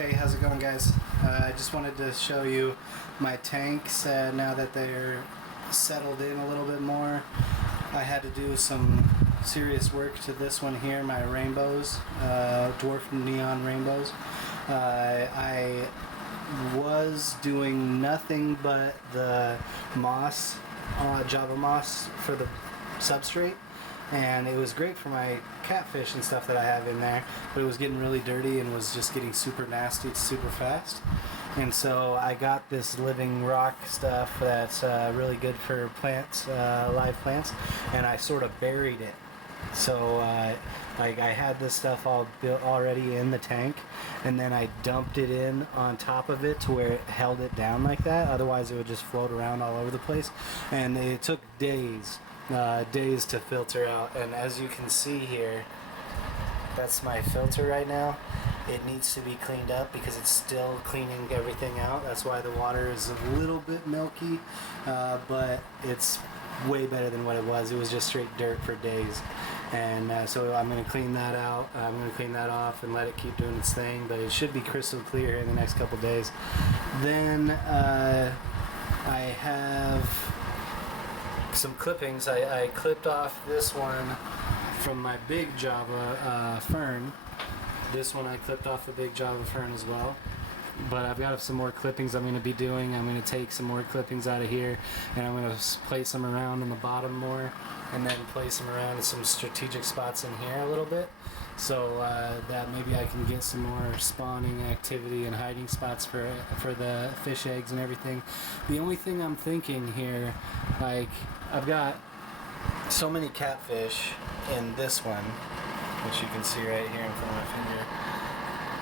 Hey, how's it going, guys? I just wanted to show you my tanks now that they're settled in a little bit more. I had to do some serious work to this one here, my rainbows, dwarf neon rainbows. I was doing nothing but the moss, Java moss for the substrate, and it was great for my catfish and stuff that I have in there, but it was getting really dirty and was just getting super nasty super fast. And so I got this living rock stuff that's really good for plants, live plants, and I sort of buried it. So like I had this stuff all built already in the tank, and then I dumped it in on top of it to where it held it down like that. Otherwise it would just float around all over the place, and it took days to filter out. And as you can see here, that's my filter right now. It needs to be cleaned up because it's still cleaning everything out. That's why the water is a little bit milky, but it's way better than what it was. It was just straight dirt for days. And so I'm going to clean that out. I'm going to clean that off and let it keep doing its thing, but it should be crystal clear in the next couple days. Then I have some clippings. I clipped off this one from my big Java fern. This one I clipped off the big Java fern as well. But I've got some more clippings I'm going to be doing. I'm going to take some more clippings out of here, and I'm going to place them around on the bottom more, and then place them around in some strategic spots in here a little bit, so that maybe I can get some more spawning activity and hiding spots for the fish eggs and everything. The only thing I'm thinking here, like, I've got so many catfish in this one, which you can see right here in front of my finger.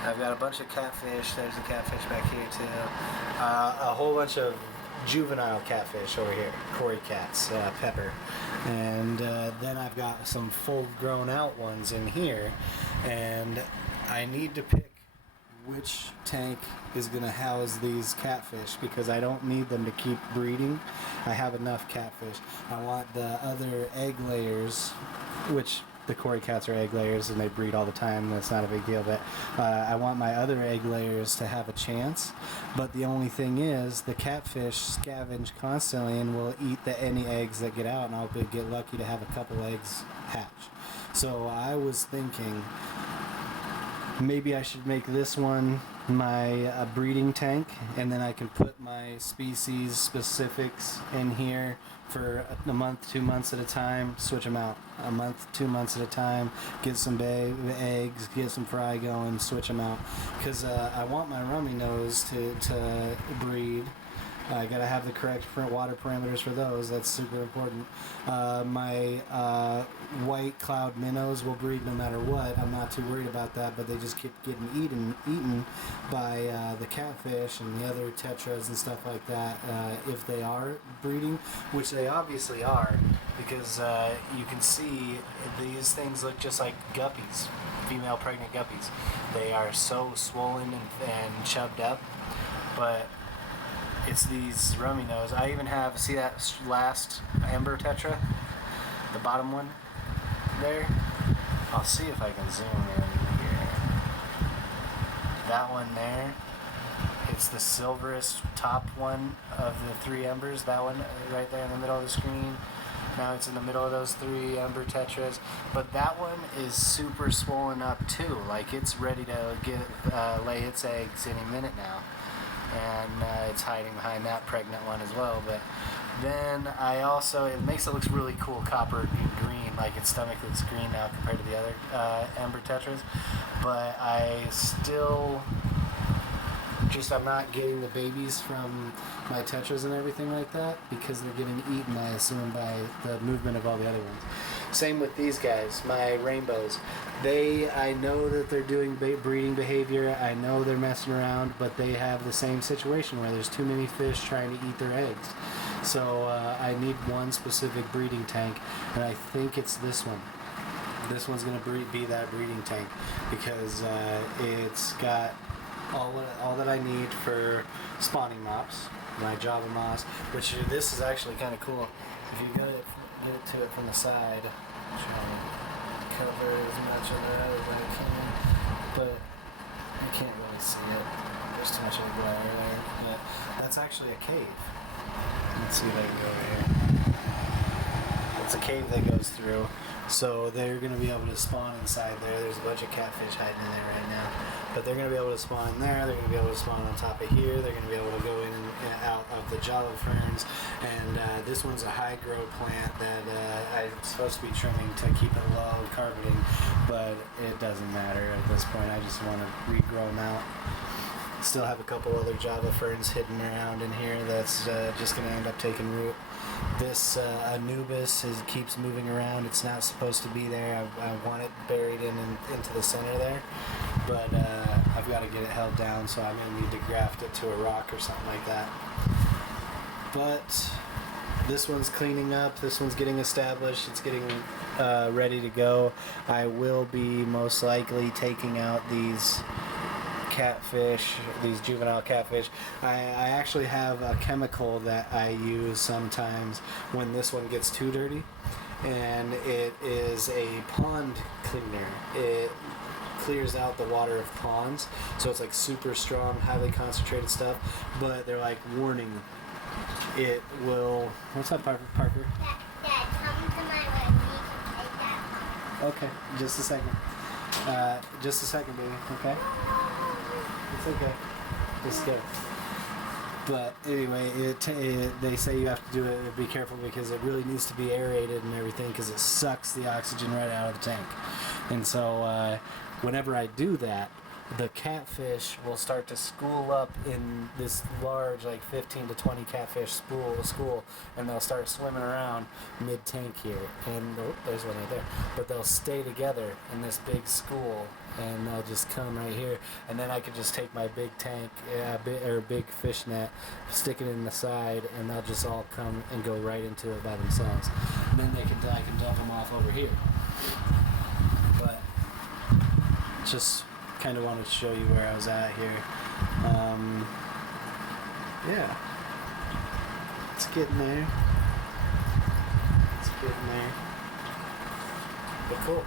I've got a bunch of catfish. There's a catfish back here too. A whole bunch of juvenile catfish over here, Cory cats, Pepper. And then I've got some full grown out ones in here. And I need to pick which tank is going to house these catfish because I don't need them to keep breeding. I have enough catfish. I want the other egg layers, which the Cory cats are egg layers and they breed all the time. That's not a big deal, but I want my other egg layers to have a chance. But the only thing is, the catfish scavenge constantly and will eat any eggs that get out, and I'll get lucky to have a couple eggs hatch. So I was thinking maybe I should make this one my breeding tank, and then I can put my species specifics in here for a month, 2 months at a time, switch them out. A month, 2 months at a time, get some eggs, get some fry going, switch them out. Because I want my rummy nose to breed. I gotta have the correct water parameters for those. That's super important. My white cloud minnows will breed no matter what. I'm not too worried about that, but they just keep getting eaten by the catfish and the other tetras and stuff like that. If they are breeding, which they obviously are, because you can see these things look just like guppies, female pregnant guppies. They are so swollen and chubbed up, but it's these rummy nose. I even have, see that last ember tetra? The bottom one there? I'll see if I can zoom in here. That one there, it's the silverest top one of the three embers. That one right there in the middle of the screen. Now it's in the middle of those three ember tetras. But that one is super swollen up too. Like, it's ready to lay its eggs any minute now. And it's hiding behind that pregnant one as well. But then I also, it makes it look really cool, copper and green, like its stomach looks green now compared to the other ember tetras. But I still I'm not getting the babies from my tetras and everything like that because they're getting eaten, I assume, by the movement of all the other ones. Same with these guys, my rainbows. I know that they're doing breeding behavior. I know they're messing around, but they have the same situation where there's too many fish trying to eat their eggs. So I need one specific breeding tank, and I think it's this one. This one's going to be that breeding tank because it's got all that I need for spawning mops, my Java moss, which this is actually kind of cool. If you get it to it from the side, try to cover as much of that as I can, but I can't really really see it. There's too much of a glare there. But that's actually a cave. Let's see if I can go over here. It's a cave that goes through. So they're going to be able to spawn inside there. There's a bunch of catfish hiding in there right now. But they're going to be able to spawn in there. They're going to be able to spawn on top of here. They're going to be able to go in and out of the java ferns. And this one's a high grow plant that I'm supposed to be trimming to keep it low carpeting. But it doesn't matter at this point. I just want to regrow them out. Still have a couple other java ferns hidden around in here that's just going to end up taking root. This Anubis keeps moving around. It's not supposed to be there. I want it buried into the center there, but I've got to get it held down, so I'm going to need to graft it to a rock or something like that. But this one's cleaning up. This one's getting established. It's getting ready to go. I will be most likely taking out these catfish, these juvenile catfish. I actually have a chemical that I use sometimes when this one gets too dirty, and it is a pond cleaner. It clears out the water of ponds, so it's like super strong, highly concentrated stuff, but they're like warning. It will... What's up, Parker? Dad, come to my room. You can take that one. Okay, just a second. Just a second, baby, okay? It's okay. Just go. But anyway, they say you have to do it. Be careful because it really needs to be aerated and everything because it sucks the oxygen right out of the tank. And so whenever I do that, the catfish will start to school up in this large, like 15 to 20 catfish school, and they'll start swimming around mid-tank here. And there's one right there. But they'll stay together in this big school, and they'll just come right here. And then I could just take my big tank, or big fish net, stick it in the side, and they'll just all come and go right into it by themselves. And then I can dump them off over here. But just kind of wanted to show you where I was at here. Yeah, it's getting there. It's getting there. But cool.